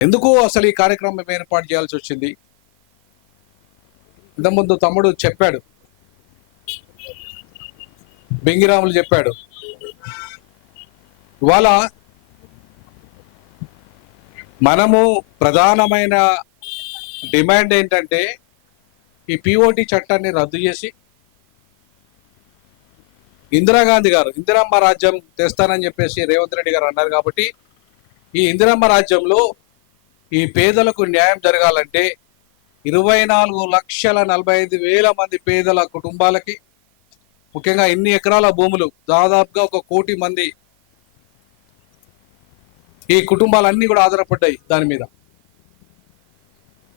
ఎందుకు అసలు ఈ కార్యక్రమం ఏర్పాటు చేయాల్సి వచ్చింది? ఇంతకుముందు తమ్ముడు చెప్పాడు. బెంగిరాములు చెప్పాడు. ఇవాళ మనము ప్రధానమైన డిమాండ్ ఏంటంటే ఈ పిఓటి చట్టాన్ని రద్దు చేసి ఇందిరాగాంధీ గారు ఇందిరమ్మ రాజ్యం తెస్తానని చెప్పేసి రేవంత్ రెడ్డి గారు అన్నారు కాబట్టి ఈ ఇందిరమ్మ రాజ్యంలో ఈ పేదలకు న్యాయం జరగాలంటే ఇరవై నాలుగు లక్షల నలభై ఐదు వేల మంది పేదల కుటుంబాలకి ముఖ్యంగా ఇన్ని ఎకరాల భూములు దాదాపుగా ఒక కోటి మంది ఈ కుటుంబాలన్నీ కూడా ఆధారపడ్డాయి దాని మీద.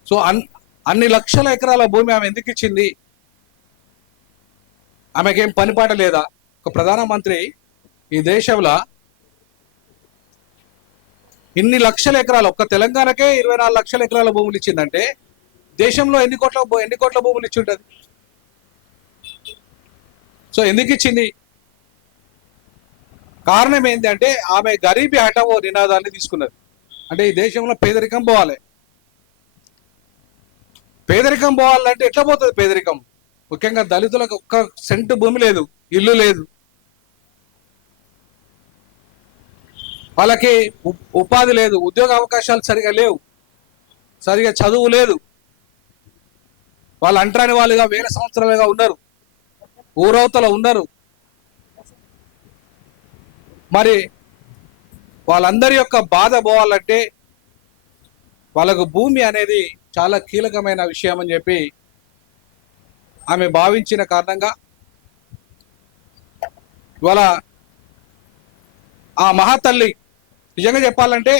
సో అన్ అన్ని లక్షల ఎకరాల భూమి ఆమె ఎందుకు ఇచ్చింది? ఆమెకేం పనిపాట లేదా? ఒక ప్రధానమంత్రి ఈ దేశంలో ఇన్ని లక్షల ఎకరాలు ఒక్క తెలంగాణకే ఇరవై నాలుగు లక్షల ఎకరాల భూములు ఇచ్చిందంటే దేశంలో ఎన్ని కోట్ల ఎన్ని కోట్ల భూములు ఇచ్చి ఉంటుంది సో ఎందుకు ఇచ్చింది? కారణం ఏంటి అంటే ఆమె గరీబీ హఠావో నినాదాన్ని తీసుకున్నది. అంటే ఈ దేశంలో పేదరికం పోవాలి. పేదరికం పోవాలంటే ఎట్లా పోతుంది పేదరికం? ముఖ్యంగా దళితులకు ఒక్క సెంటు భూమి లేదు ఇల్లు లేదు. వాళ్ళకి ఉపాధి లేదు ఉద్యోగ అవకాశాలు సరిగా లేవు సరిగా చదువు లేదు. వాళ్ళు అంటరాని వాళ్ళుగా వేల సంవత్సరాలుగా ఉన్నారు ఊరవతల ఉన్నారు. మరి వాళ్ళందరి యొక్క బాధ పోవాలంటే వాళ్ళకు భూమి అనేది చాలా కీలకమైన విషయం అని చెప్పి ఆమె భావించిన కారణంగా ఇవాళ ఆ మహాతల్లి నిజంగా చెప్పాలంటే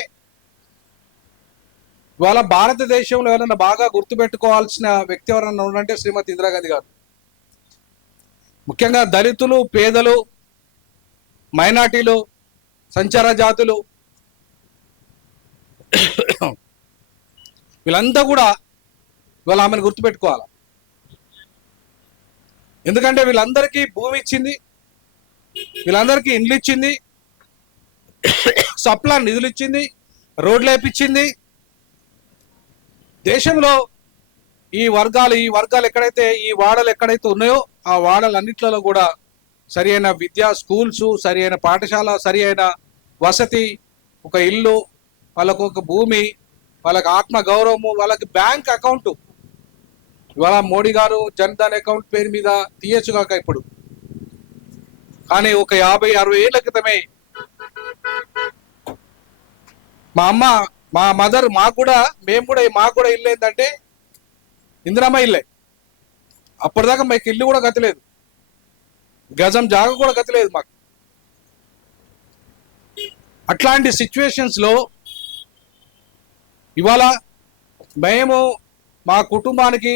ఇవాళ భారతదేశంలో ఎవరైనా బాగా గుర్తుపెట్టుకోవాల్సిన వ్యక్తి ఎవరైనా ఉండంటే శ్రీమతి ఇందిరాగాంధీ గారు. ముఖ్యంగా దళితులు పేదలు మైనార్టీలు సంచార జాతులు వీళ్ళంతా కూడా ఇవాళ ఆమెను గుర్తుపెట్టుకోవాలి? ఎందుకంటే వీళ్ళందరికీ భూమి ఇచ్చింది వీళ్ళందరికీ ఇండ్లు ఇచ్చింది సప్లా నిధులు ఇచ్చింది రోడ్లు వేపించింది. దేశంలో ఈ వర్గాలు ఈ వర్గాలు ఎక్కడైతే ఈ వాడలు ఎక్కడైతే ఉన్నాయో ఆ వాడలన్నిట్లలో కూడా సరి అయిన విద్య స్కూల్స్ సరి అయిన పాఠశాల సరి అయిన వసతి ఒక ఇల్లు వాళ్ళకు ఒక భూమి వాళ్ళకి ఆత్మ గౌరవము వాళ్ళకి బ్యాంక్ అకౌంట్. ఇవాళ మోడీ గారు జన్ధన్ అకౌంట్ పేరు మీద తీయచ్చు కాక ఇప్పుడు. కానీ ఒక యాభై అరవై ఏళ్ళ క్రితమే మా అమ్మ మా మదర్ మాకు కూడా మేము కూడా మాకు కూడా ఇల్లు ఏంటంటే ఇందిరమ్మ ఇల్లే. అప్పటిదాకా మాకు ఇల్లు కూడా గతలేదు గజం జాగ కూడా గతలేదు మాకు. అట్లాంటి సిచ్యువేషన్స్లో ఇవాళ మేము మా కుటుంబానికి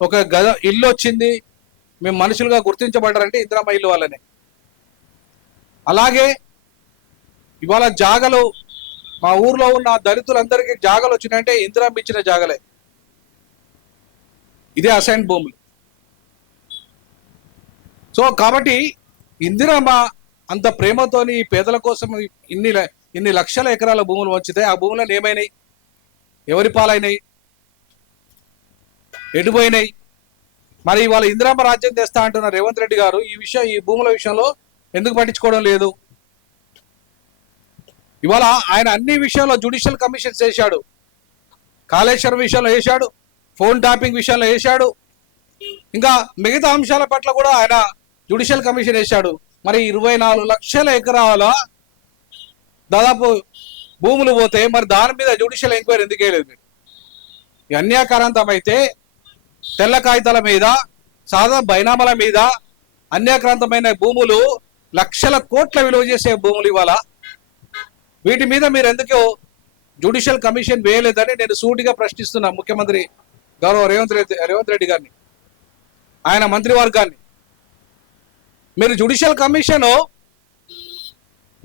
ఒక గజ ఇల్లు వచ్చింది. మేము మనుషులుగా గుర్తించబడ్డారంటే ఇందిరమ్మ ఇల్లు వాళ్ళనే అలాగే ఇవాళ జాగలు మా ఊర్లో ఉన్న దళితులందరికీ జాగలు వచ్చినాయంటే ఇందిరా ఇచ్చిన జాగలే. ఇదే అసైన్ భూములు. సో కాబట్టి ఇందిరమ్మ అంత ప్రేమతోని ఈ పేదల కోసం ఇన్ని ల- ఇన్ని లక్షల ఎకరాల భూములు వంచితే ఆ భూములను ఏమైనాయి? ఎవరి పాలైనాయి? ఎటుపోయినాయి మరి ఇవాళ ఇందిరామ రాజ్యం తెస్తా అంటున్న రేవంత్ రెడ్డి గారు ఈ విషయం ఈ భూముల విషయంలో ఎందుకు పట్టించుకోవడం లేదు? ఇవాళ ఆయన అన్ని విషయంలో జుడిషియల్ కమిషన్స్ వేశాడు. కాళేశ్వరం విషయంలో వేశాడు. ఫోన్ ట్యాపింగ్ విషయంలో వేశాడు. ఇంకా మిగతా అంశాల పట్ల కూడా ఆయన జుడిషియల్ కమిషన్ వేశాడు. మరి ఇరవై నాలుగు లక్షల ఎకరాల దాదాపు భూములు పోతే మరి దాని మీద జుడిషియల్ ఎంక్వైరీ ఎందుకు వేయలేదు మీరు? అయితే తెల్ల కాగితాల మీద సాధారణ బైనామాల మీద అన్యాక్రాంతమైన భూములు లక్షల కోట్ల విలువ చేసే భూములు ఇవాళ వీటి మీద మీరు ఎందుకో జుడిషియల్ కమిషన్ వేయలేదని నేను సూటిగా ప్రశ్నిస్తున్నా ముఖ్యమంత్రి గౌరవ రేవంత్ రెడ్డి రేవంత్ రెడ్డి గారిని ఆయన మంత్రివర్గాన్ని. మీరు జుడిషియల్ కమిషన్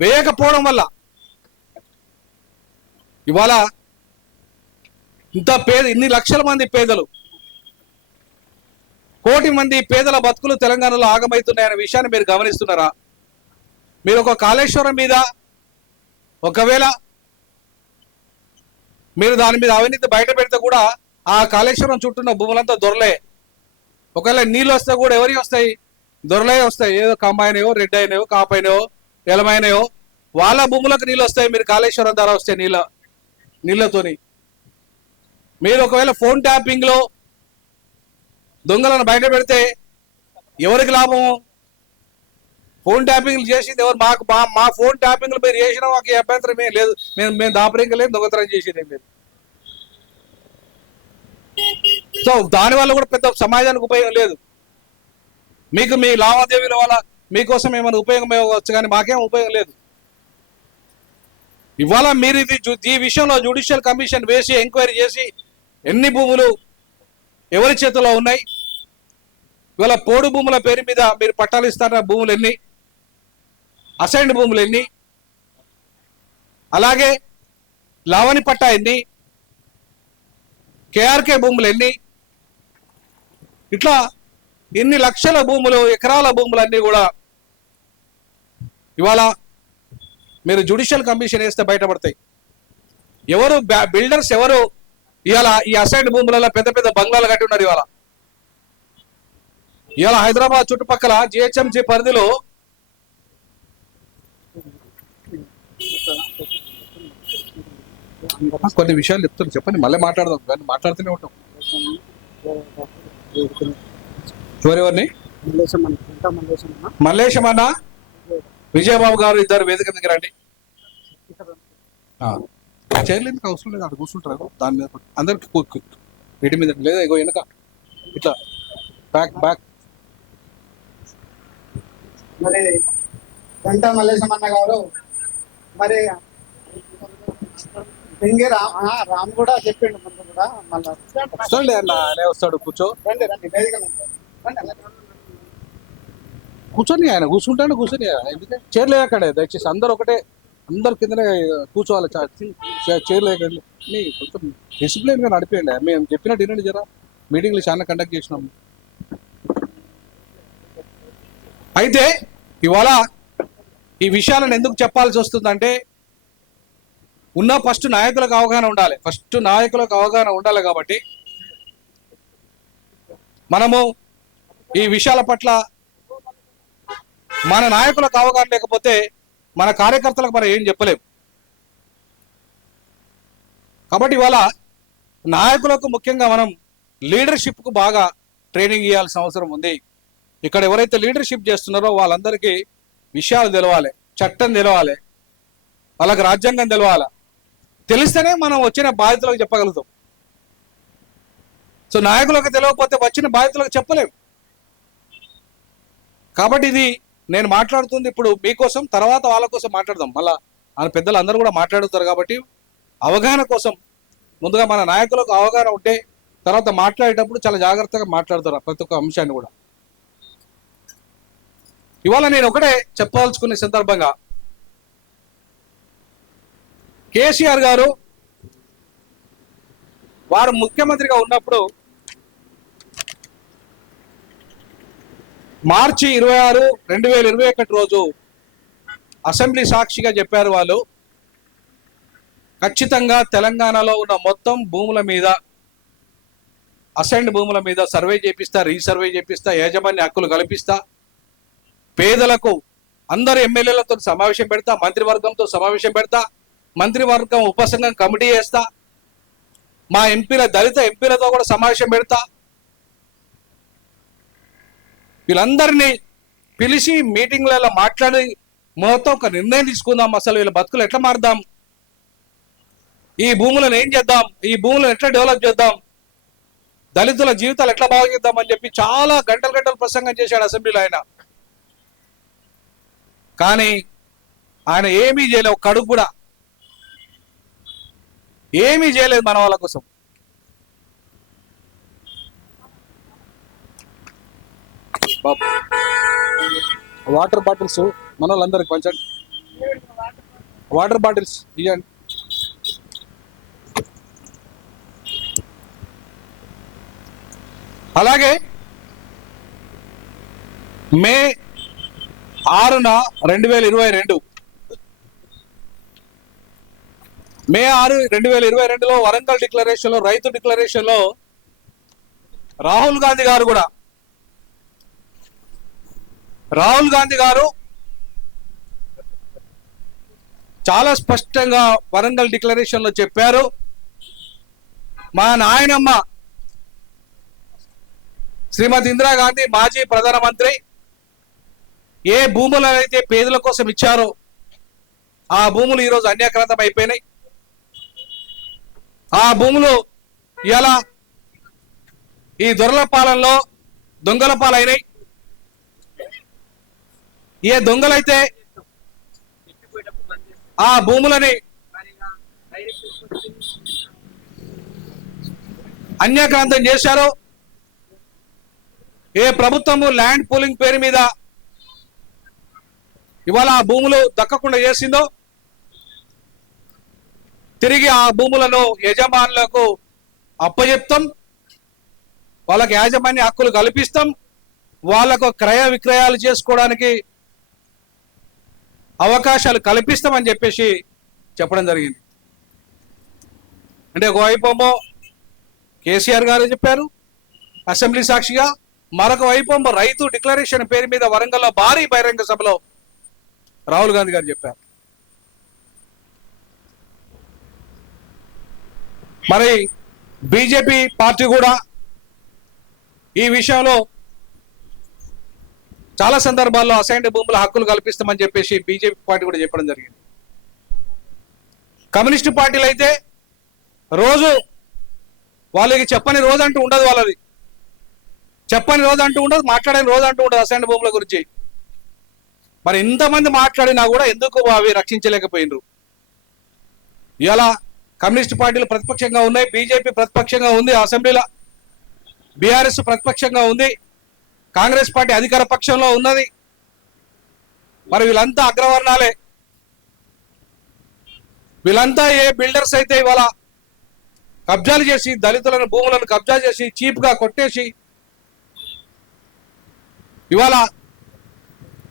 వేయకపోవడం వల్ల ఇవాళ ఇంత పేద ఇన్ని లక్షల మంది పేదలు కోటి మంది పేదల బతుకులు తెలంగాణలో ఆగమవుతున్నాయనే విషయాన్ని మీరు గమనిస్తున్నారా? మీరు ఒక కాళేశ్వరం మీద ఒకవేళ మీరు దాని మీద అవినీతి బయట పెడితే కూడా ఆ కాళేశ్వరం చుట్టూన్న భూములంతా దొరలే. ఒకవేళ నీళ్ళు వస్తే కూడా ఎవరికి వస్తాయి? దొరలే వస్తాయి. ఏదో కంబాయినయో రెడ్ అయినాయో కాపైనయో ఎలమైనయో వాళ్ళ భూములకు నీళ్ళు వస్తాయి. మీరు కాళేశ్వరం ద్వారా వస్తాయి నీళ్ళ నీళ్ళతోని. మీరు ఒకవేళ ఫోన్ ట్యాపింగ్లో దొంగలను బయట పెడితే ఎవరికి లాభము? ఫోన్ ట్యాపింగ్ చేసింది ఎవరు? మాకు మా మా ఫోన్ ట్యాపింగ్లు మీరు చేసినా మాకు అభ్యంతరం ఏం లేదు. మేము మేము దాపరింకలేం లేదు దొంగతనం చేసేది ఏం లేదు. సో దానివల్ల కూడా పెద్ద సమాజానికి ఉపయోగం లేదు. మీకు మీ లావాదేవీల వల్ల మీకోసం ఏమైనా ఉపయోగం ఇవ్వచ్చు కానీ మాకేం ఉపయోగం లేదు. ఇవాళ మీరు ఇది జు- ఈ విషయంలో జ్యుడిషియల్ కమిషన్ వేసి ఎంక్వైరీ చేసి ఎన్ని భూములు ఎవరి చేతిలో ఉన్నాయి? ఇవాళ పోడు భూముల పేరు మీద మీరు పట్టాలు ఇస్తారా? భూములు ఎన్ని? అసైన్డ్ భూములు ఎన్ని? అలాగే లావణి పట్టా ఎన్ని? కేఆర్కే భూములు ఎన్ని? ఇట్లా ఇన్ని లక్షల భూములు ఎకరాల భూములన్నీ కూడా ఇవాళ మీరు జుడిషియల్ కమిషన్ వేస్తే బయటపడతాయి. ఎవరు బిల్డర్స్ ఎవరు ఇవాళ ఈ అసైన్డ్ భూములలో పెద్ద పెద్ద బంగ్లాలు కట్టి ఉన్నారు ఇవాళ. ఇవాళ హైదరాబాద్ చుట్టుపక్కల జిహెచ్ఎంసీ పరిధిలో కొన్ని విషయాలు చెప్తాను చెప్పండి మళ్ళీ మాట్లాడదాం. కానీ మాట్లాడుతూనే ఉంటాం. ఎవరెవరిని? మల్లేశం మల్లేశం అన్న విజయబాబు గారు ఇద్దరు వేదిక దగ్గర అండి చేయలేదు అవసరం లేదు? అక్కడ కూర్చుంటారు దాని మీద అందరికి వీటి మీద లేదా ఇగో వెనక. ఇట్లా బ్యాక్ బ్యాక్. మరి గంటా మల్లేశం అన్న గారు మరి పింగి రామ్ ఆ, రామ్ కూడా చెప్పిండు ముందు కూడా. మళ్ళా అన్న ఆయనే వస్తాడు కూర్చో. రండి రండి వేదిక మీద. రండి. అలా. కూర్చొని ఆయన కూర్చుంటాడు కూర్చొని ఎందుకంటే చైర్ లేకండి దయచేసి అందరు ఒకటే అందరు కిందనే కూర్చోవాలి చైర్ లేకండి. నీ కొంచెం డిసిప్లిన్గా నడిపేయండి. మేము చెప్పినట్టు వినండి జరా. మీటింగ్లు చాలా కండక్ట్ చేసినాం. అయితే ఇవాళ ఈ విషయాలను ఎందుకు చెప్పాల్సి వస్తుందంటే ఉన్న ఫస్ట్ నాయకులకు అవగాహన ఉండాలి. ఫస్ట్ నాయకులకు అవగాహన ఉండాలి కాబట్టి మనము ఈ విషయాల పట్ల మన నాయకులకు అవగాహన లేకపోతే మన కార్యకర్తలకు మనం ఏం చెప్పలేము కాబట్టి ఇవాళ నాయకులకు ముఖ్యంగా మనం లీడర్షిప్కు బాగా ట్రైనింగ్ ఇవ్వాల్సిన అవసరం ఉంది. ఇక్కడ ఎవరైతే లీడర్షిప్ చేస్తున్నారో వాళ్ళందరికీ విషయాలు తెలవాలి చట్టం తెలవాలి వాళ్ళకి రాజ్యాంగం తెలవాలి? తెలిస్తేనే మనం వచ్చిన బాధితులకు చెప్పగలుగుతాం. సో నాయకులకు తెలియకపోతే వచ్చిన బాధితులకు చెప్పలేం. కాబట్టి ఇది నేను మాట్లాడుతుంది ఇప్పుడు మీకోసం తర్వాత వాళ్ళ కోసం మాట్లాడదాం. మళ్ళా మన పెద్దలు అందరూ కూడా మాట్లాడుతారు కాబట్టి అవగాహన కోసం ముందుగా మన నాయకులకు అవగాహన ఉంటే తర్వాత మాట్లాడేటప్పుడు చాలా జాగ్రత్తగా మాట్లాడతారు ప్రతి ఒక్క అంశాన్ని కూడా. ఇవాళ నేను ఒకటే చెప్పదలుచుకునే సందర్భంగా కేసీఆర్ గారు వారు ముఖ్యమంత్రిగా ఉన్నప్పుడు మార్చి ఇరవై ఆరు రెండు వేల ఇరవై ఒకటి రోజు అసెంబ్లీ సాక్షిగా చెప్పారు వాళ్ళు. ఖచ్చితంగా తెలంగాణలో ఉన్న మొత్తం భూముల మీద అసెంట్ భూముల మీద సర్వే చేపిస్తా రీసర్వే చేపిస్తా యాజమాన్య హక్కులు కల్పిస్తా పేదలకు అందరు ఎమ్మెల్యేలతో సమావేశం పెడతా మంత్రివర్గంతో సమావేశం పెడతా మంత్రివర్గం ఉపసంఘం కమిటీ చేస్తా. మా ఎంపీల దళిత ఎంపీలతో కూడా సమావేశం పెడతా. వీళ్ళందరినీ పిలిచి మీటింగ్లలో మాట్లాడి మొత్తం ఒక నిర్ణయం తీసుకుందాం అసలు వీళ్ళ బతుకులు ఎట్లా మారుదాం ఈ భూములను ఏం చేద్దాం? ఈ భూములను ఎట్లా డెవలప్ చేద్దాం? దళితుల జీవితాలు ఎట్లా బాగు చేద్దాం అని చెప్పి చాలా గంటలు గంటలు ప్రసంగం చేశాడు అసెంబ్లీలో ఆయన. కానీ ఆయన ఏమీ చేయలేదు ఒక కడుగు కూడా. ఏమీ చేయలేదు మన వాళ్ళ కోసం. వాటర్ బాటిల్స్ మన వాళ్ళందరికి పంచండి. వాటర్ బాటిల్స్ ఇవ్వండి అలాగే మే ఆరున రెండు వేల ఇరవై రెండు మే ఆరు రెండు వేల ఇరవై రెండులో వరంగల్ డిక్లరేషన్లో రైతు డిక్లరేషన్లో రాహుల్ గాంధీ గారు కూడా. రాహుల్ గాంధీ గారు చాలా స్పష్టంగా వరంగల్ డిక్లరేషన్లో చెప్పారు. మా నాయనమ్మ శ్రీమతి ఇందిరాగాంధీ మాజీ ప్రధానమంత్రి ఏ భూములు అయితే పేదల కోసం ఇచ్చారో ఆ భూములు ఈరోజు అన్యాక్రాంతం అయిపోయినాయి. ఆ భూములు ఇలా ఈ దొరల పాలనలో దొంగల పాలైనాయి. ఏ దొంగలైతే ఆ భూములని అన్యాక్రాంతం చేశారో ఏ ప్రభుత్వము ల్యాండ్ పూలింగ్ పేరు మీద ఇవాళ ఆ భూములు దక్కకుండా చేసిందో తిరిగి ఆ భూములను యజమానులకు అప్పజెప్తాం. వాళ్ళకి యాజమాన్య హక్కులు కల్పిస్తాం. వాళ్ళకు క్రయ విక్రయాలు చేసుకోవడానికి అవకాశాలు కల్పిస్తామని చెప్పేసి చెప్పడం జరిగింది. అంటే ఒకవైపు కేసీఆర్ గారు చెప్పారు అసెంబ్లీ సాక్షిగా. మరొక వైపు రైతు డిక్లరేషన్ పేరు మీద వరంగల్లో భారీ బహిరంగ సభలో రాహుల్ గాంధీ గారు చెప్పారు. మరి బీజేపీ పార్టీ కూడా ఈ విషయంలో చాలా సందర్భాల్లో అసైన్డ్ భూముల హక్కులు కల్పిస్తామని చెప్పేసి బీజేపీ పార్టీ కూడా చెప్పడం జరిగింది. కమ్యూనిస్టు పార్టీలు అయితే రోజు వాళ్ళకి చెప్పని రోజు అంటూ ఉండదు వాళ్ళది. చెప్పని రోజు అంటూ ఉండదు మాట్లాడని రోజు అంటూ ఉండదు అసైన్డ్ భూముల గురించి. మరి ఇంతమంది మాట్లాడినా కూడా ఎందుకు అవి రక్షించలేకపోయినరు? ఇలా కమ్యూనిస్ట్ పార్టీలు ప్రతిపక్షంగా ఉన్నాయి బీజేపీ ప్రతిపక్షంగా ఉంది అసెంబ్లీలో బీఆర్ఎస్ ప్రతిపక్షంగా ఉంది కాంగ్రెస్ పార్టీ అధికార పక్షంలో ఉన్నది. మరి వీళ్ళంతా అగ్రవర్ణాలే. వీళ్ళంతా ఏ బిల్డర్స్ అయితే ఇవాళ కబ్జాలు చేసి దళితులను భూములను కబ్జా చేసి చీప్గా కొట్టేసి ఇవాళ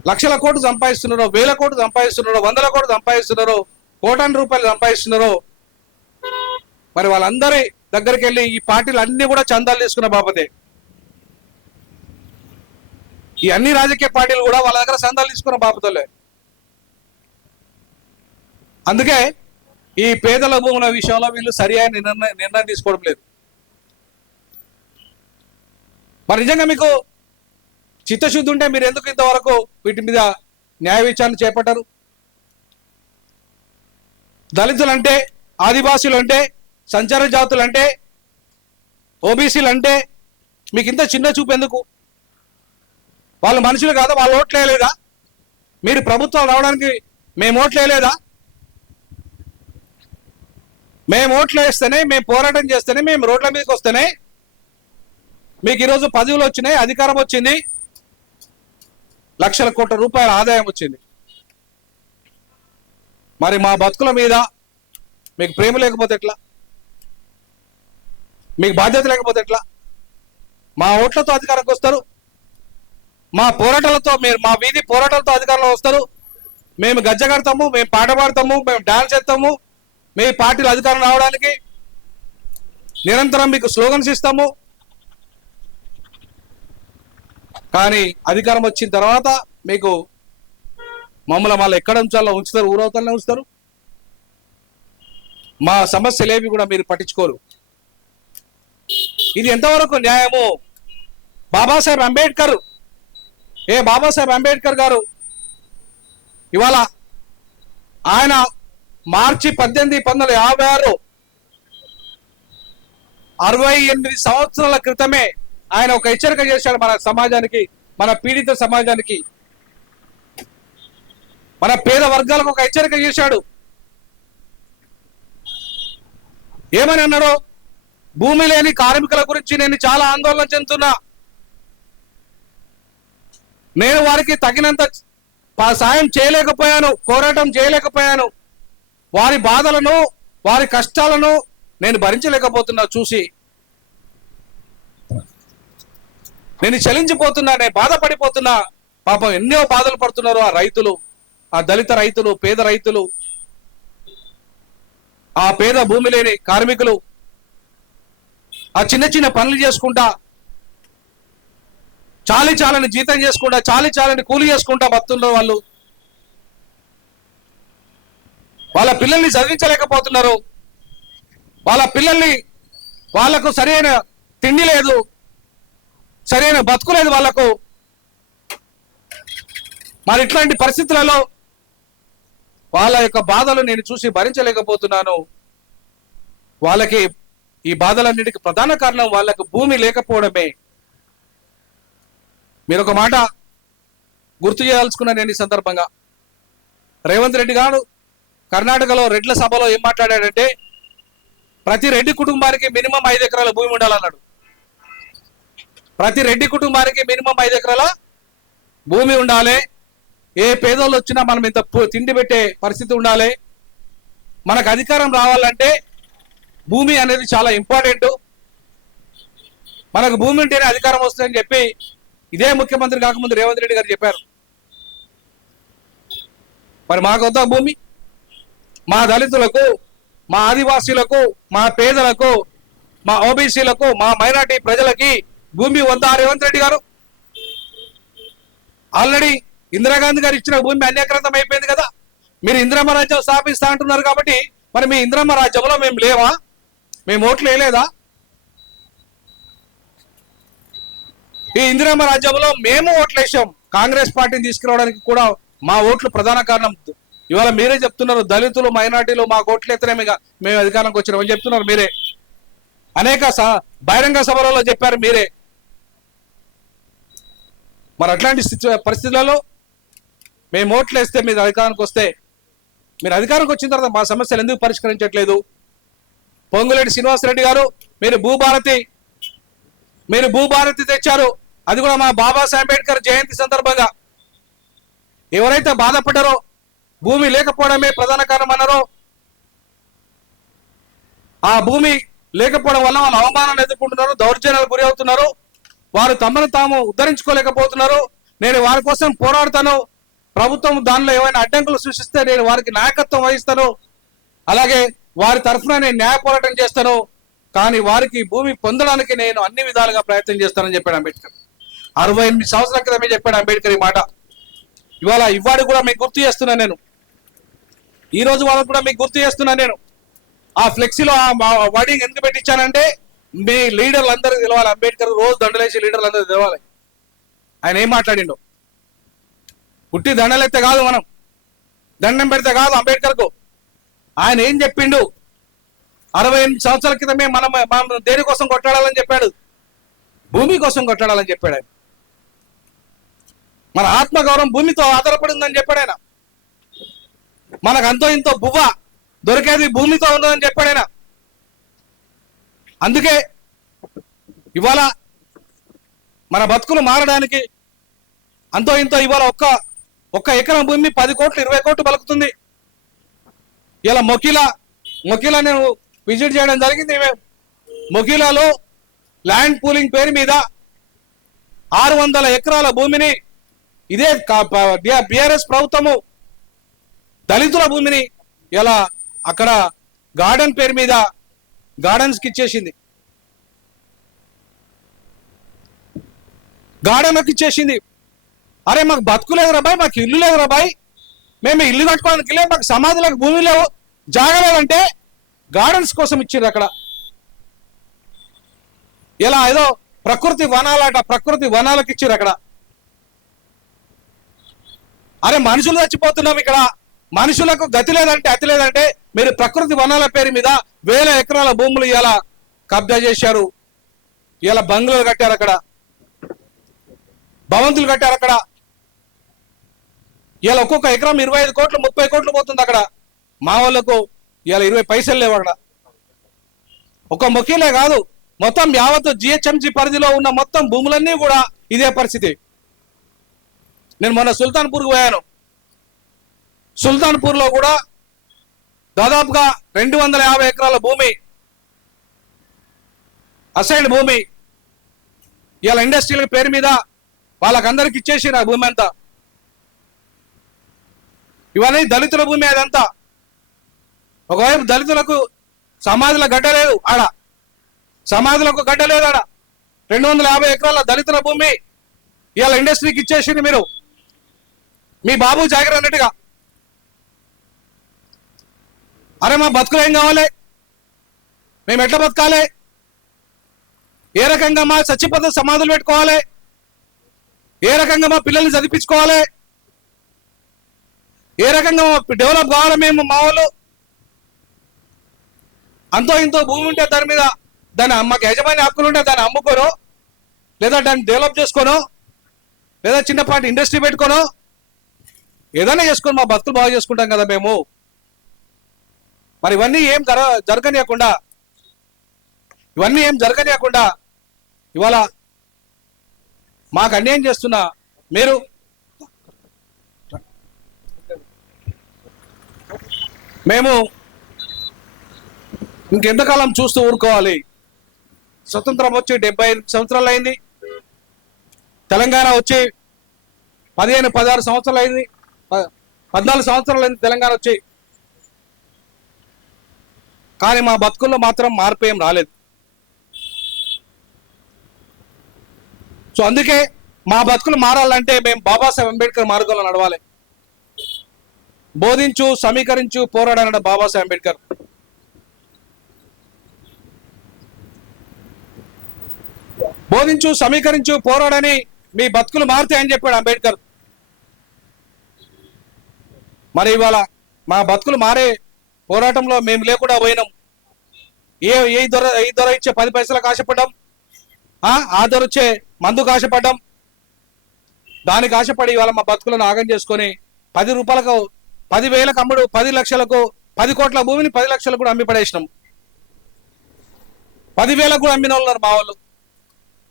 లక్షల కోట్లు సంపాదిస్తున్నారో వేల కోట్లు సంపాదిస్తున్నారో వందల కోట్లు సంపాదిస్తున్నారో కోటాను రూపాయలు సంపాదిస్తున్నారో మరి వాళ్ళందరి దగ్గరికి వెళ్ళి ఈ పార్టీలు అన్ని కూడా చందాలు తీసుకున్న బాపతే. ఈ అన్ని రాజకీయ పార్టీలు కూడా వాళ్ళ దగ్గర చందాలు తీసుకున్న బాపతలే. అందుకే ఈ పేదల భూముల విషయంలో వీళ్ళు సరి అయిన నిర్ణయం నిర్ణయం తీసుకోవడం లేదు. మరి నిజంగా మీకు చిత్తశుద్ధి ఉంటే మీరు ఎందుకు ఇంతవరకు వీటి మీద న్యాయ విచారణ చేపట్టారు? దళితులు అంటే ఆదివాసులు అంటే సంచార జాతులు అంటే ఓబీసీలు అంటే మీకు ఇంత చిన్న చూపు ఎందుకు వాళ్ళు మనుషులు కాదా? వాళ్ళు ఓట్లు వేయలేదా మీరు ప్రభుత్వం రావడానికి మేము ఓట్లు వేయలేదా మేము ఓట్లు వేస్తేనే మేము పోరాటం చేస్తేనే మేము రోడ్ల మీదకి వస్తేనే మీకు ఈరోజు పదవులు వచ్చినాయి అధికారం వచ్చింది. లక్షల కోట్ల రూపాయల ఆదాయం వచ్చింది. మరి మా బతుకుల మీద మీకు ప్రేమ లేకపోతే ఎట్లా? మీకు బాధ్యత లేకపోతే ఎట్లా? మా ఓట్లతో అధికారంకి వస్తారు. మా పోరాటాలతో మీరు మా వీధి పోరాటాలతో అధికారంలో వస్తారు. మేము గజ్జ కడతాము మేము పాట పాడతాము మేము డాన్స్ చేస్తాము. మీ పార్టీలు అధికారం రావడానికి నిరంతరం మీకు స్లోగన్స్ ఇస్తాము. కానీ అధికారం వచ్చిన తర్వాత మీకు మమ్మల్ని మళ్ళీ ఎక్కడ ఉంచాలో ఉంచుతారు ఊరవతలనే ఉంచుతారు. మా సమస్యలేవి కూడా మీరు పట్టించుకోరు. ఇది ఎంతవరకు న్యాయము? బాబాసాహెబ్ అంబేద్కర్ ఏ బాబాసాహెబ్ అంబేద్కర్ గారు? ఇవాళ ఆయన మార్చి పద్దెనిమిది పంతొమ్మిది యాభై ఆరు అరవై ఎనిమిది సంవత్సరాల క్రితమే ఆయన ఒక హెచ్చరిక చేశాడు మన సమాజానికి మన పీడిత సమాజానికి. మన పేద వర్గాలకు ఒక హెచ్చరిక చేశాడు. ఏమని అన్నాడు? భూమి లేని కార్మికుల గురించి నేను చాలా ఆందోళన చెందుతున్నా. నేను వారికి తగినంత సాయం చేయలేకపోయాను పోరాటం చేయలేకపోయాను. వారి బాధలను వారి కష్టాలను నేను భరించలేకపోతున్నా చూసి. నేను చలించిపోతున్నా నేను బాధపడిపోతున్నా. పాపం ఎన్నో బాధలు పడుతున్నారు ఆ రైతులు ఆ దళిత రైతులు పేద రైతులు. ఆ పేద భూమి లేని కార్మికులు ఆ చిన్న చిన్న పనులు చేసుకుంటా చాలి చాలని జీతం చేసుకుంటా చాలి చాలని కూలి చేసుకుంటా బతున్నారు వాళ్ళు. వాళ్ళ పిల్లల్ని చదివించలేకపోతున్నారు. వాళ్ళ పిల్లల్ని వాళ్ళకు సరైన తిండి లేదు సరైన బతుకు లేదు వాళ్ళకు. మరి ఇట్లాంటి పరిస్థితులలో వాళ్ళ యొక్క బాధలు నేను చూసి భరించలేకపోతున్నాను. వాళ్ళకి ఈ బాధలన్నిటికి ప్రధాన కారణం వాళ్ళకు భూమి లేకపోవడమే. మీరు ఒక మాట గుర్తు చేయాల్సుకున్నా నేను ఈ సందర్భంగా. రేవంత్ రెడ్డి గారు కర్ణాటకలో రెడ్ల సభలో ఏం మాట్లాడాడంటే ప్రతి రెడ్డి కుటుంబానికి మినిమం ఐదు ఎకరాల భూమి ఉండాలన్నాడు. ప్రతి రెడ్డి కుటుంబానికి మినిమం ఐదు ఎకరాల భూమి ఉండాలి. ఏ పేదోళ్ళు వచ్చినా మనం ఇంత తిండి పెట్టే పరిస్థితి ఉండాలి. మనకు అధికారం రావాలంటే భూమి అనేది చాలా ఇంపార్టెంట్. మనకు భూమి ఉంటేనే అధికారం వస్తుందని చెప్పి ఇదే ముఖ్యమంత్రి కాకముందు రేవంత్ రెడ్డి గారు చెప్పారు. మరి మాకు వద్దా భూమి మా దళితులకు మా ఆదివాసీలకు మా పేదలకు మా ఓబీసీలకు మా మైనార్టీ ప్రజలకి భూమి వద్దా రేవంత్ రెడ్డి గారు? ఆల్రెడీ ఇందిరాగాంధీ గారు ఇచ్చిన భూమి అన్యక్రాంతం అయిపోయింది కదా. మీరు ఇందిరమ్మ రాజ్యం స్థాపిస్తా అంటున్నారు కాబట్టి మరి మీ ఇందిరమ్మ రాజ్యంలో మేము లేవా? మేము ఓట్లు వేయలేదా? ఈ ఇందిరమ్మ రాజ్యంలో మేము ఓట్లు వేసాం. కాంగ్రెస్ పార్టీని తీసుకురావడానికి కూడా మా ఓట్లు ప్రధాన కారణం. ఇవాళ మీరే చెప్తున్నారు దళితులు మైనార్టీలు మా ఓట్లు ఎత్తనే మేము మేము అధికారంకి వచ్చినామని చెప్తున్నారు మీరే. అనేక బహిరంగ సభలలో చెప్పారు మీరే. మరి అట్లాంటి స్థితి పరిస్థితులలో మేము ఓట్లు వేస్తే మీరు అధికారానికి వస్తే మీరు అధికారంకి వచ్చిన తర్వాత మా సమస్యలు ఎందుకు పరిష్కరించట్లేదు? పొంగులేటి శ్రీనివాసరెడ్డి గారు మీరు భూభారతి మీరు భూభారతి తెచ్చారు. అది కూడా మా బాబాసాహెబ్ అంబేద్కర్ జయంతి సందర్భంగా. ఎవరైతే బాధపడ్డారో భూమి లేకపోవడమే ప్రధాన కారణం అన్నారో ఆ భూమి లేకపోవడం వల్ల వాళ్ళు అవమానాలు ఎదుర్కొంటున్నారు దౌర్జన్యాలు గురి అవుతున్నారు. వారు తమను తాము ఉద్ధరించుకోలేకపోతున్నారు. నేను వారి కోసం పోరాడతాను. ప్రభుత్వం దానిలో ఏమైనా అడ్డంకులు సృష్టిస్తే నేను వారికి నాయకత్వం వహిస్తాను. అలాగే వారి తరఫున నేను న్యాయ పోరాటం చేస్తాను. కానీ వారికి భూమి పొందడానికి నేను అన్ని విధాలుగా ప్రయత్నం చేస్తానని చెప్పాడు అంబేద్కర్. అరవై ఎనిమిది సంవత్సరాల క్రితమే చెప్పాడు అంబేద్కర్ ఈ మాట? ఇవాళ ఇవాడు కూడా మీకు గుర్తు చేస్తున్నా నేను. ఈ రోజు వాళ్ళకు కూడా మీకు గుర్తు చేస్తున్నా నేను. ఆ ఫ్లెక్సీలో ఆ వర్డింగ్ ఎందుకు పెట్టించానంటే మీ లీడర్లు అందరూ తెలవాలి. అంబేద్కర్ రోజు దండలేసి లీడర్లు అందరూ తెలవాలి. ఆయన ఏం మాట్లాడిండో? పుట్టి దండలెత్తే కాదు మనం. దండం పెడితే కాదు అంబేద్కర్కు. ఆయన ఏం చెప్పిండు? అరవై ఎనిమిది సంవత్సరాల క్రితమే మనం మనం దేనికోసం కొట్లాడాలని చెప్పాడు? భూమి కోసం కొట్లాడాలని చెప్పాడు ఆయన. మన ఆత్మగౌరవం భూమితో ఆధారపడిందని చెప్పాడు ఆయన. మనకు అంతో ఇంతో బువ్వ దొరికేది భూమితో ఉన్నదని చెప్పాడు ఆయన. అందుకే ఇవాళ మన బతుకులు మారడానికి అంతో ఇంతో ఇవాళ ఒక్క ఒక్క ఎకరం భూమి పది కోట్లు ఇరవై కోట్లు పలుకుతుంది ఇలా మొకిలా మొకిలా నేను విజిట్ చేయడం జరిగింది. మేము మొకిలాలో ల్యాండ్ పూలింగ్ పేరు మీద ఆరు వందల ఎకరాల భూమిని ఇదే బిఆర్ఎస్ ప్రభుత్వము దళితుల భూమిని ఇలా అక్కడ గార్డెన్ పేరు మీద గార్డెన్స్కి ఇచ్చేసింది. గార్డెన్కి ఇచ్చేసింది. అరే మాకు బతుకు లేదురా బాయ్ మాకు ఇల్లు లేదురా బాయ్. మేము ఇల్లు కట్టుకోవడానికి లేదు మాకు సమాధులకు భూమి లేవు. జాగలేదంటే గార్డెన్స్ కోసం ఇచ్చిండ్రు అక్కడ. ఇలా ఏదో ప్రకృతి వనాలట ప్రకృతి వనాలకు ఇచ్చారు అక్కడ. అరే మనుషులు చచ్చిపోతున్నాం ఇక్కడ. మనుషులకు గతి లేదంటే అతి లేదంటే మీరు ప్రకృతి వనాల పేరు మీద వేల ఎకరాల భూములు ఇలా కబ్జా చేశారు. ఇలా బంగ్లాలు కట్టారు అక్కడ. భవంతులు కట్టారు అక్కడ. ఇలా ఒక్కొక్క ఎకరం ఇరవై ఐదు కోట్లు ముప్పై కోట్లు పోతుంది అక్కడ. మా వాళ్ళకు ఇలా ఇరవై పైసలు లేవు అక్కడ. ఒక మొక్కీలే కాదు మొత్తం యావత్ జిహెచ్ఎంసి పరిధిలో ఉన్న మొత్తం భూములన్నీ కూడా ఇదే పరిస్థితి. నేను మొన్న సుల్తాన్పూర్కి పోయాను. సుల్తాన్పూర్లో కూడా దాదాపుగా రెండు వందల యాభై ఎకరాల భూమి అసైన్ భూమి. ఇలా ఇండస్ట్రీల పేరు మీద వాళ్ళకందరికి ఇచ్చేసి ఆ భూమి అంతా. ఇవన్నీ దళితుల భూమి అదంతా. ఒకవైపు దళితులకు సమాధుల గడ్డ లేదు ఆడ. సమాధులకు గడ్డ లేదు ఆడ. రెండు వందల యాభై ఎకరాల దళితుల భూమి ఇవాళ ఇండస్ట్రీకి ఇచ్చేసింది మీరు. మీ బాబు జాగ్రత్త అన్నట్టుగా. అరే మా బతుకులు ఏం కావాలి? మేము ఎట్లా బతకాలి? ఏ రకంగా మా చచ్చిపోతే సమాధులు పెట్టుకోవాలి? ఏ రకంగా మా పిల్లల్ని చదివించుకోవాలి? ఏ రకంగా డెవలప్ కావాలి మేము మా వాళ్ళు? అంతో ఇంతో భూమి ఉంటే దాని మీద దాని మాకు యజమాని హక్కులు ఉంటే దాన్ని అమ్ముకోను? లేదా దాన్ని డెవలప్ చేసుకోను? లేదా చిన్నపాటి ఇండస్ట్రీ పెట్టుకోను? ఏదైనా చేసుకొని మా బతుకులు బాగా చేసుకుంటాం కదా మేము. మరి ఇవన్నీ ఏం జర జరగనీయకుండా ఇవన్నీ ఏం జరగనీయకుండా ఇవాళ మాకు అన్యాయం చేస్తున్న మీరు మేము ఇంకెంతకాలం చూస్తూ ఊరుకోవాలి? స్వతంత్రం వచ్చి డెబ్బై ఐదు సంవత్సరాలు అయింది. తెలంగాణ వచ్చి పదిహేను పదహారు సంవత్సరాలు అయింది. ప- పద్నాలుగు సంవత్సరాలు అయింది తెలంగాణ వచ్చి. కానీ మా బతుకుల్లో మాత్రం మార్పు ఏం రాలేదు. సో అందుకే మా బతుకులు మారాలంటే మేము బాబాసాహెబ్ అంబేద్కర్ మార్గంలో నడవాలి. బోధించు సమీకరించు పోరాడాలన్న బాబాసాహెబ్ అంబేద్కర్. బోధించు సమీకరించు పోరాడని మీ బతుకులు మారుతాయని చెప్పాడు అంబేద్కర్. మరి ఇవాళ మా బతుకులు మారే పోరాటంలో మేము లేకుండా పోయినాం. ఏ ఏ దొర ఈ దొర ఇచ్చే పది పైసలకు ఆశపడ్డాం? ఆ ఆ దొర వచ్చే మందుకు ఆశపడ్డాం? దానికి ఆశపడి ఇవాళ మా బతుకులను ఆగం చేసుకొని పది రూపాయలకు పది వేలకు అమ్ముడు పది లక్షలకు పది కోట్ల భూమిని పది లక్షలకు కూడా అమ్మి పడేసినాం పదివేలకు కూడా అమ్మిన వాళ్ళు ఉన్నారు మా వాళ్ళు.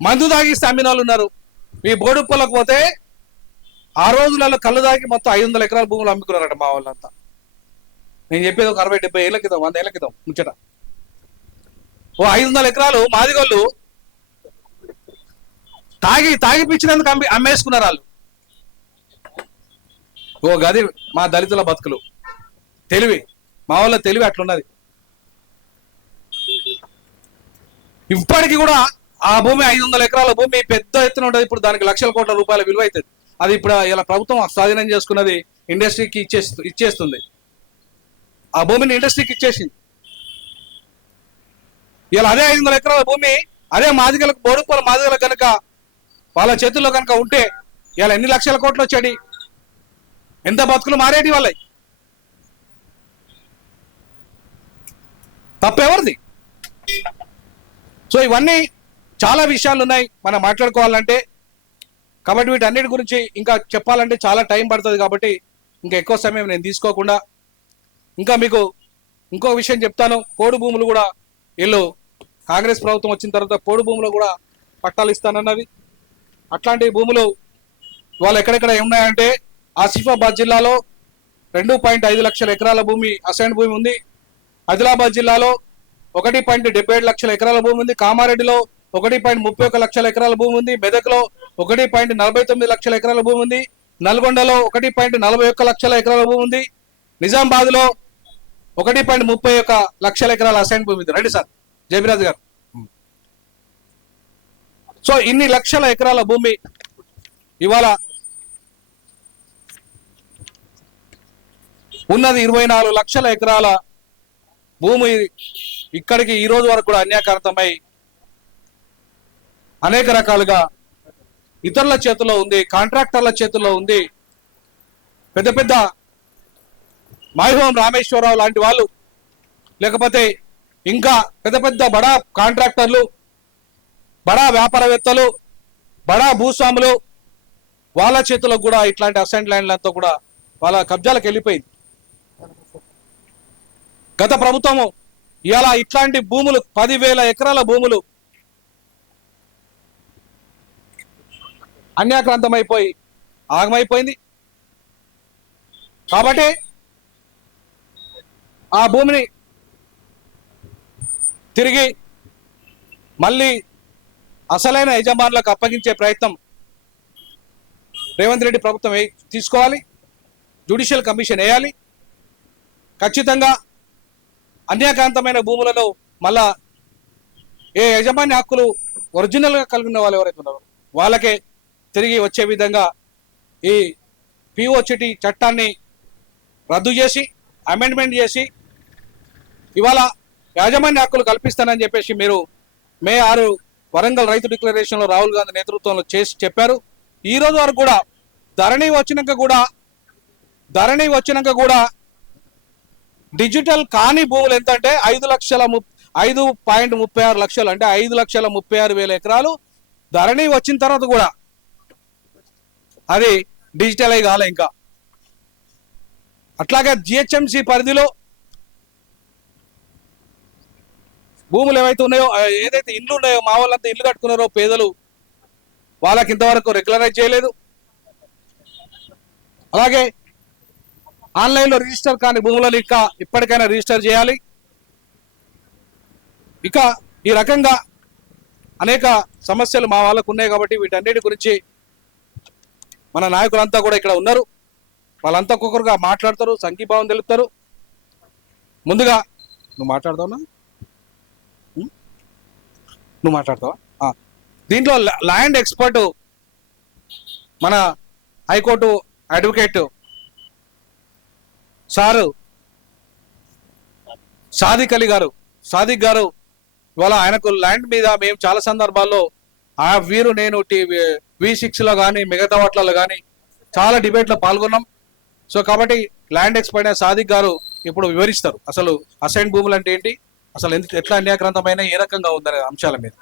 మందు తాగిస్తే అమ్మిన వాళ్ళు ఉన్నారు. మీ బోడుప్పలకు పోతే ఆ రోజులలో కళ్ళు తాగి మొత్తం ఐదు వందల ఎకరాల భూములు అమ్ముకున్నారట మా వాళ్ళంతా. నేను చెప్పేది ఒక అరవై డెబ్బై ఏళ్ళ క్రితం వంద ఏళ్ళ క్రితం ముచ్చట. ఓ ఐదు వందల ఎకరాలు మాదిగోళ్ళు తాగి తాగిపించినందుకు అమ్మి అమ్మేసుకున్నారు వాళ్ళు. ఓ గది మా దళితుల బతుకులు. తెలివి. మా వాళ్ళ తెలివి అట్లున్నది. ఇప్పటికి కూడా ఆ భూమి ఐదు వందల ఎకరాల భూమి పెద్ద ఎత్తున ఉంటుంది. ఇప్పుడు దానికి లక్షల కోట్ల రూపాయల విలువ అవుతుంది. అది ఇప్పుడు ఇలా ప్రభుత్వం స్వాధీనం చేసుకున్నది ఇండస్ట్రీకి ఇచ్చేస్తు ఇచ్చేస్తుంది. ఆ భూమిని ఇండస్ట్రీకి ఇచ్చేసింది. ఇలా అదే ఐదు వందల ఎకరాల భూమి అదే మాదిగలకు బోడుపల మాదిగలకు కనుక వాళ్ళ చేతుల్లో కనుక ఉంటే ఇలా ఎన్ని లక్షల కోట్లు వచ్చాడు ఎంత బతుకులు మారేటి వాళ్ళవి తప్పెవరిది? సో ఇవన్నీ చాలా విషయాలు ఉన్నాయి మనం మాట్లాడుకోవాలంటే కాబట్టి వీటన్నిటి గురించి ఇంకా చెప్పాలంటే చాలా టైం పడుతుంది కాబట్టి ఇంకా ఎక్కువ సమయం నేను తీసుకోకుండా ఇంకా మీకు ఇంకో విషయం చెప్తాను. పోడు భూములు కూడా వీళ్ళు కాంగ్రెస్ ప్రభుత్వం వచ్చిన తర్వాత పోడు భూములు కూడా పట్టాలు ఇస్తానన్నది. అట్లాంటి భూములు వాళ్ళు ఎక్కడెక్కడ ఉన్నాయంటే ఆసిఫాబాద్ జిల్లాలో రెండు పాయింట్ ఐదు లక్షల ఎకరాల భూమి అసైన్ భూమి ఉంది. ఆదిలాబాద్ జిల్లాలో ఒకటి పాయింట్ డెబ్బై ఏడు లక్షల ఎకరాల భూమి ఉంది. కామారెడ్డిలో ఒకటి పాయింట్ ముప్పై ఒక లక్షల ఎకరాల భూమి ఉంది. మెదక్లో ఒకటి పాయింట్ నలభై తొమ్మిది లక్షల ఎకరాల భూమి ఉంది. నల్గొండలో ఒకటి పాయింట్ నలభై ఒక్క లక్షల ఎకరాల భూమి ఉంది. నిజామాబాద్లో ఒకటి పాయింట్ ముప్పై ఒక లక్షల ఎకరాల అసైన్ భూమి ఉంది. రండి సార్. జయబిరాజ్ గారు. సో ఇన్ని లక్షల ఎకరాల భూమి ఇవాళ ఉన్నది ఇరవై నాలుగు లక్షల ఎకరాల భూమి ఇక్కడికి ఈ రోజు వరకు కూడా అన్యాకాంతమై అనేక రకాలుగా ఇతరుల చేతిలో ఉంది కాంట్రాక్టర్ల చేతుల్లో ఉంది. పెద్ద పెద్ద మైహోం రామేశ్వరరావు లాంటి వాళ్ళు లేకపోతే ఇంకా పెద్ద పెద్ద బడా కాంట్రాక్టర్లు బడా వ్యాపారవేత్తలు బడా భూస్వాములు వాళ్ళ చేతిలో కూడా ఇట్లాంటి అసైన్ ల్యాండ్లతో కూడా వాళ్ళ కబ్జాలకు వెళ్ళిపోయింది. గత ప్రభుత్వము ఇలా ఇట్లాంటి భూములు పదివేల ఎకరాల భూములు అన్యాక్రాంతమైపోయి ఆగమైపోయింది. కాబట్టి ఆ భూమిని తిరిగి మళ్ళీ అసలైన యజమానులకు అప్పగించే ప్రయత్నం రేవంత్ రెడ్డి ప్రభుత్వం తీసుకోవాలి. జ్యుడిషియల్ కమిషన్ వేయాలి. ఖచ్చితంగా అన్యాకాంతమైన భూములలో మళ్ళా ఏ యజమాని హక్కులు ఒరిజినల్గా కలిగిన వాళ్ళు ఎవరైతే ఉన్నారో వాళ్ళకే తిరిగి వచ్చే విధంగా ఈ పిఓ చిటి చట్టాన్ని రద్దు చేసి అమెండ్మెంట్ చేసి ఇవాళ యాజమాన్య హక్కులు కల్పిస్తానని చెప్పేసి మీరు మే ఆరు వరంగల్ రైతు డిక్లరేషన్లో రాహుల్ గాంధీ నేతృత్వంలో చేసి చెప్పారు. ఈ రోజు వరకు కూడా ధరణి వచ్చినాక కూడా ధరణి వచ్చినాక కూడా డిజిటల్ కాని భూములు ఎంత అంటే ఐదు లక్షల ము ఐదు పాయింట్ ముప్పై ఆరు లక్షలు అంటే ఐదు లక్షల ముప్పై ఆరు వేల ఎకరాలు ధరణి వచ్చిన తర్వాత కూడా అది డిజిటలై కాలే ఇంకా. అట్లాగే జిహెచ్ఎంసి పరిధిలో భూములు ఏవైతే ఉన్నాయో ఏదైతే ఇండ్లు ఉన్నాయో మా వాళ్ళంతా ఇల్లు కట్టుకున్నారో పేదలు వాళ్ళకి ఇంతవరకు రెగ్యులరైజ్ చేయలేదు. అలాగే ఆన్లైన్లో రిజిస్టర్ కాని భూములను ఇక ఇప్పటికైనా రిజిస్టర్ చేయాలి. ఇక ఈ రకంగా అనేక సమస్యలు మా వాళ్ళకు ఉన్నాయి కాబట్టి వీటన్నిటి గురించి మన నాయకులంతా కూడా ఇక్కడ ఉన్నారు. వాళ్ళంతా ఒక్కొక్కరుగా మాట్లాడతారు సంఘీభావం తెలుపుతారు. ముందుగా నువ్వు మాట్లాడతావునా నువ్వు మాట్లాడతావా? దీంట్లో ల్యాండ్ ఎక్స్పర్ట్ మన high court advocate sir. Sadiq Ali గారు. సాదిక్ గారు ఇవాళ ఆయనకు ల్యాండ్ మీద మేము చాలా సందర్భాల్లో ఆ వీరు నేను వి సిక్స్లో కానీ మిగతా వాటిలలో కానీ చాలా డిబేట్లో పాల్గొన్నాం. సో కాబట్టి ల్యాండ్ ఎక్స్పైర్ అయిన సాదిక్ గారు ఇప్పుడు వివరిస్తారు. అసలు అసైన్ భూములు అంటే ఏంటి? అసలు ఎంత ఎట్లా అన్యాక్రాంతమైన ఏ రకంగా ఉందనే అంశాల మీద.